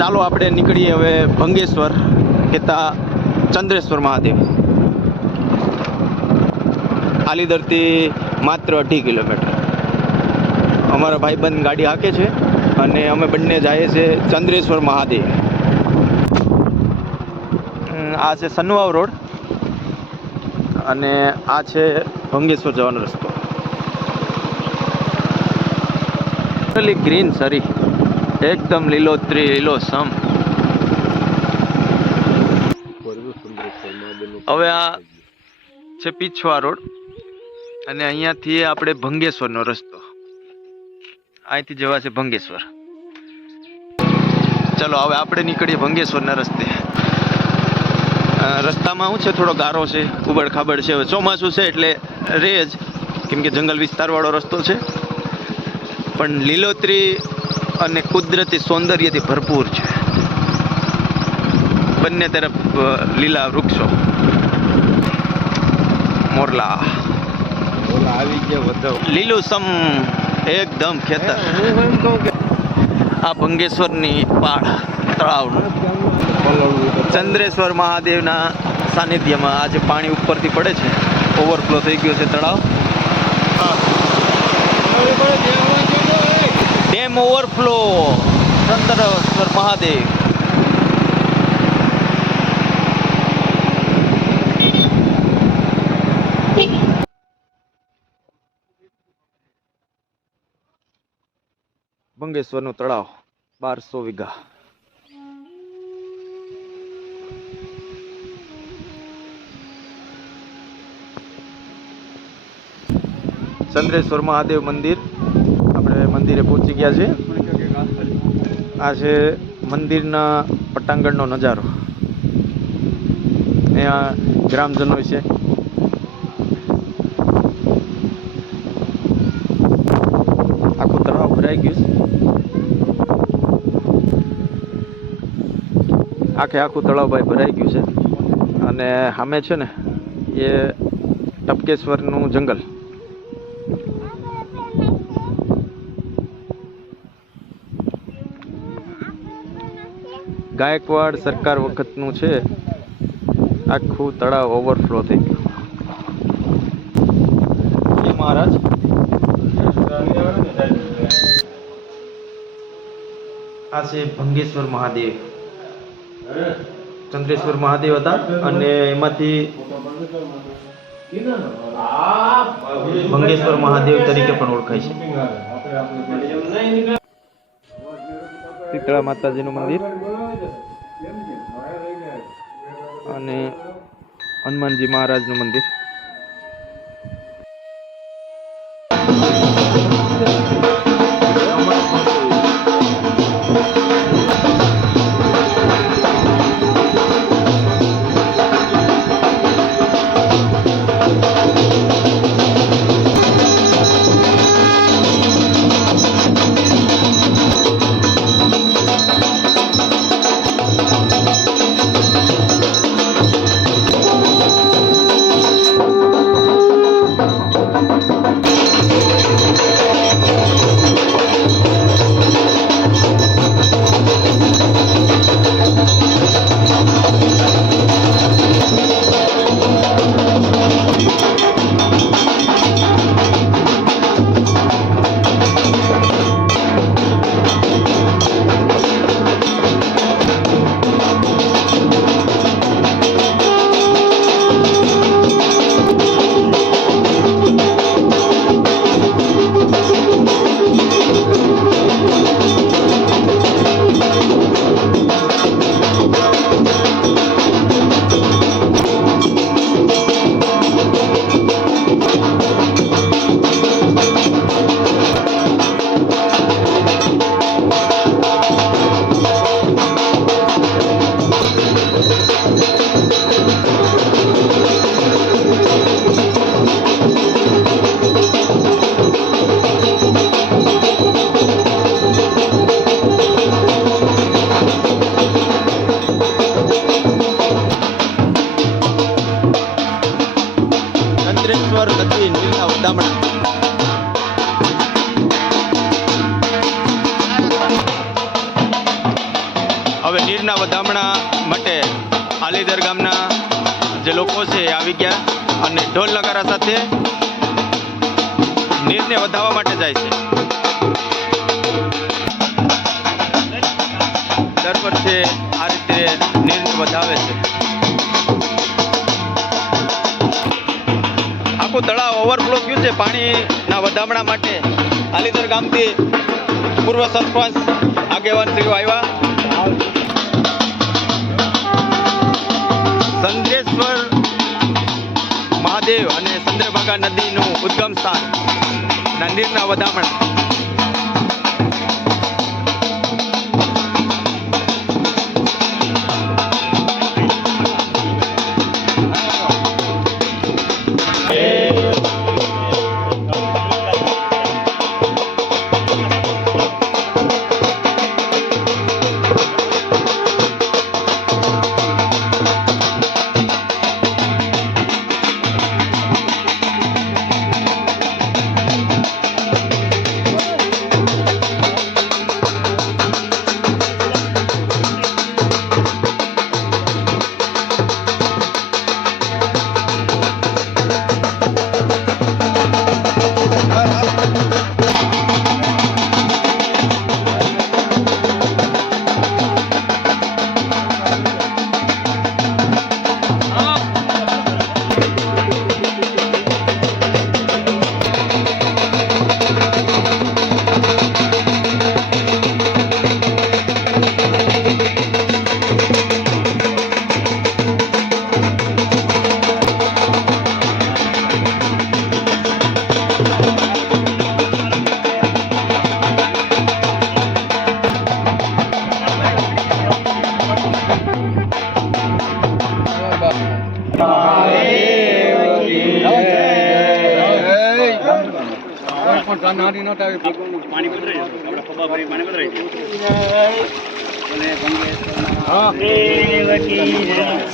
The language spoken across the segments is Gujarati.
ચાલો આપણે નીકળીએ હવે ભંગેશ્વર કહેતા ચંદ્રેશ્વર મહાદેવ. આલીદરથી માત્ર 2.5 કિલોમીટર. અમારા ભાઈબંધ ગાડી હાકે છે અને અમે બંને જઈએ છીએ ચંદ્રેશ્વર મહાદેવ. આ છે સનવાવ રોડ અને આ છે ભંગેશ્વર જવાનો રસ્તો. ગ્રીન સરી, એકદમ લીલોતરી લીલોસમ. હવે આ છે પીછવા રોડ અને અહીંયાથી આપણે ભંગેશ્વરનો રસ્તો. અહીંથી જવા છે ભંગેશ્વર. ચલો હવે આપણે નીકળીએ ભંગેશ્વરના રસ્તે. રસ્તામાં શું છે, થોડો ગારો છે, ઉબડ ખાબડ છે. હવે ચોમાસું છે એટલે રહે જ, કેમ કે જંગલ વિસ્તારવાળો રસ્તો છે, પણ લીલોતરી અને કુદરતી સૌંદર્યથી ભરપૂર છે. બંને તરફ લીલા વૃક્ષો. મોરલા આવી ગયા, લીલુંસમ એકદમ ખેતર. આ ભંગેશ્વરની પાળ તળાવનું ચંદ્રેશ્વર મહાદેવના સાનિધ્યમાં આજે પાણી ઉપરથી પડે છે. ઓવરફ્લો થઈ ગયો છે તળાવ. Dam overflow Chandreshwar Mahadev. ભંગેશ્વરનું તળાવ 1200 વીઘા. ચંદ્રેશ્વર મહાદેવ મંદિર. આપણે મંદિરે પહોંચી ગયા છે. આ છે મંદિરના પટાંગણનો નજારો. અહીંયા ગ્રામજનો છે. આખું તળાવ ભરાઈ ગયું છે. આખું તળાવ ભાઈ ભરાઈ ગયું છે. અને સામે છે ને એ ટપકેશ્વરનું જંગલ. ગાયકવાડ સરકાર વખતનું છે. આખું તળાવ ઓવરફ્લો થઈ ગયું. જય મહારાજ. આ છે ભંગેશ્વર મહાદેવ. ચંદ્રેશ્વર મહાદેવ હતા અને એમાંથી ભંગેશ્વર મહાદેવ તરીકે પણ ઓળખાય છે. શીતળા માતાજીનું મંદિર અને હનુમાનજી મહારાજનું મંદિર. હવે નીરના વધામણા માટે આલીદર ગામના જે લોકો છે એ આવી ગયા અને ઢોલ નગારા સાથે નીરને વધાવવા માટે જાય છે. દર વર્ષે આ રીતે નીરને વધાવે છે. આખું તળાવ ઓવરફ્લો થયું છે પાણીના વધામણા માટે. આલીદર ગામથી પૂર્વ સરપંચ આગેવાનશ્રીઓ આવ્યા. ચંદ્રેશ્વર મહાદેવ અને ચંદ્રભાગા નદીનું ઉદ્ગમ સ્થાન ના નીરના વધામણા.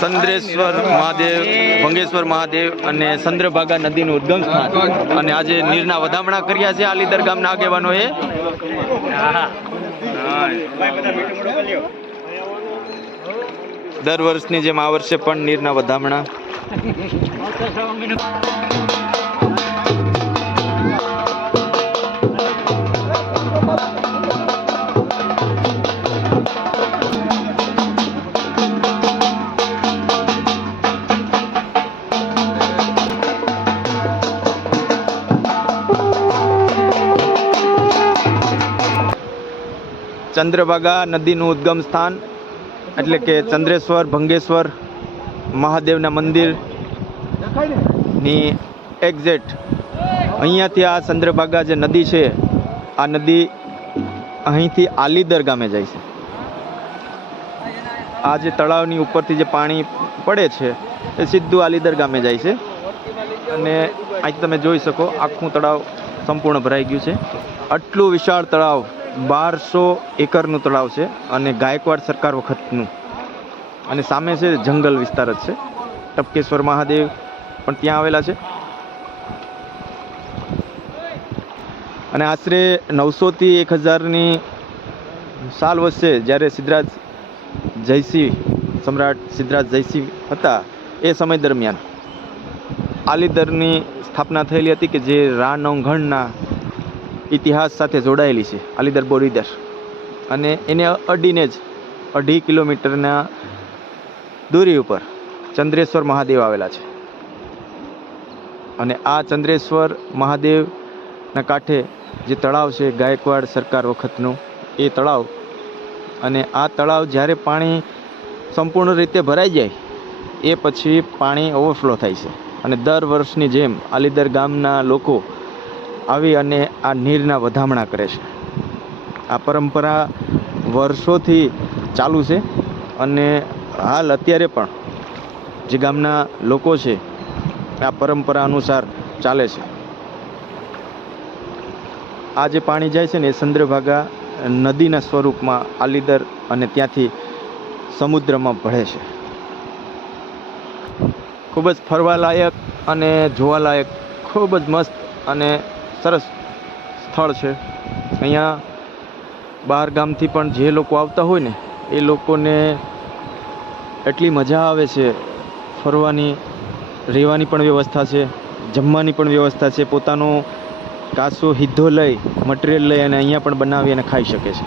ચંદ્રેશ્વર મહાદેવ, ભંગેશ્વર મહાદેવ અને ચંદ્રભાગા નદીનું ઉદ્ગમ સ્થાન અને આજે નીરના વધામણા કર્યા છે આલીદર ગામના આગેવાનોએ. દર વર્ષની જેમ આ વર્ષે પણ નીરના વધામણા. ચંદ્રભાગા નદીનું ઉદ્ગમ સ્થાન એટલે કે ચંદ્રેશ્વર ભંગેશ્વર મહાદેવના મંદિરની એક્ઝેક્ટ અહીંયાથી આ ચંદ્રભાગા જે નદી છે આ નદી અહીંથી આલીદર ગામે જાય છે. આ જે તળાવની ઉપરથી જે પાણી પડે છે એ સીધું આલીદર ગામે જાય છે અને અહીં તમે જોઈ શકો આખું તળાવ સંપૂર્ણ ભરાઈ ગયું છે. આટલું વિશાળ તળાવ 1200 એકરનું તળાવ છે અને ગાયકવાડ સરકાર વખતનું અને સામે છે જંગલ વિસ્તાર જ છે. ટપકેશ્વર મહાદેવ પણ ત્યાં આવેલા છે અને આશરે 900 થી 1000ની સાલ વચ્ચે જ્યારે સિદ્ધરાજ જયસિંહ સમ્રાટ સિદ્ધરાજ જયસિંહ હતા એ સમય દરમિયાન આલીદરની સ્થાપના થયેલી હતી કે જે રાનોઘણના ઇતિહાસ સાથે જોડાયેલી છે. આલીદર બોરીદર અને એને અડીને જ 2.5 કિલોમીટરના દૂરી ઉપર ચંદ્રેશ્વર મહાદેવ આવેલા છે અને આ ચંદ્રેશ્વર મહાદેવના કાંઠે જે તળાવ છે ગાયકવાડ સરકાર વખતનું એ તળાવ અને આ તળાવ જ્યારે પાણી સંપૂર્ણ રીતે ભરાઈ જાય એ પછી પાણી ઓવરફ્લો થાય છે અને દર વર્ષની જેમ આલીદર ગામના લોકો આવી અને આ નીરના વધામણા કરે છે. આ પરંપરા વર્ષોથી ચાલુ છે અને હાલ અત્યારે પણ જે ગામના લોકો છે આ પરંપરા અનુસાર ચાલે છે. આ જે પાણી જાય છે ને એ ચંદ્રભાગા નદીના સ્વરૂપમાં આલીદર અને ત્યાંથી સમુદ્રમાં ભળે છે. ખૂબ જ ફરવાલાયક અને જોવાલાયક ખૂબ જ મસ્ત અને સરસ સ્થળ છે. અહીંયા બહાર ગામથી પણ જે લોકો આવતા હોય ને એ લોકોને એટલી મજા આવે છે, ફરવાની, રહેવાની પણ વ્યવસ્થા છે, જમવાની પણ વ્યવસ્થા છે. પોતાનો કાસો હિદ્ધો લઈ, મટીરિયલ લઈ અને અહીંયા પણ બનાવી અને ખાઈ શકે છે.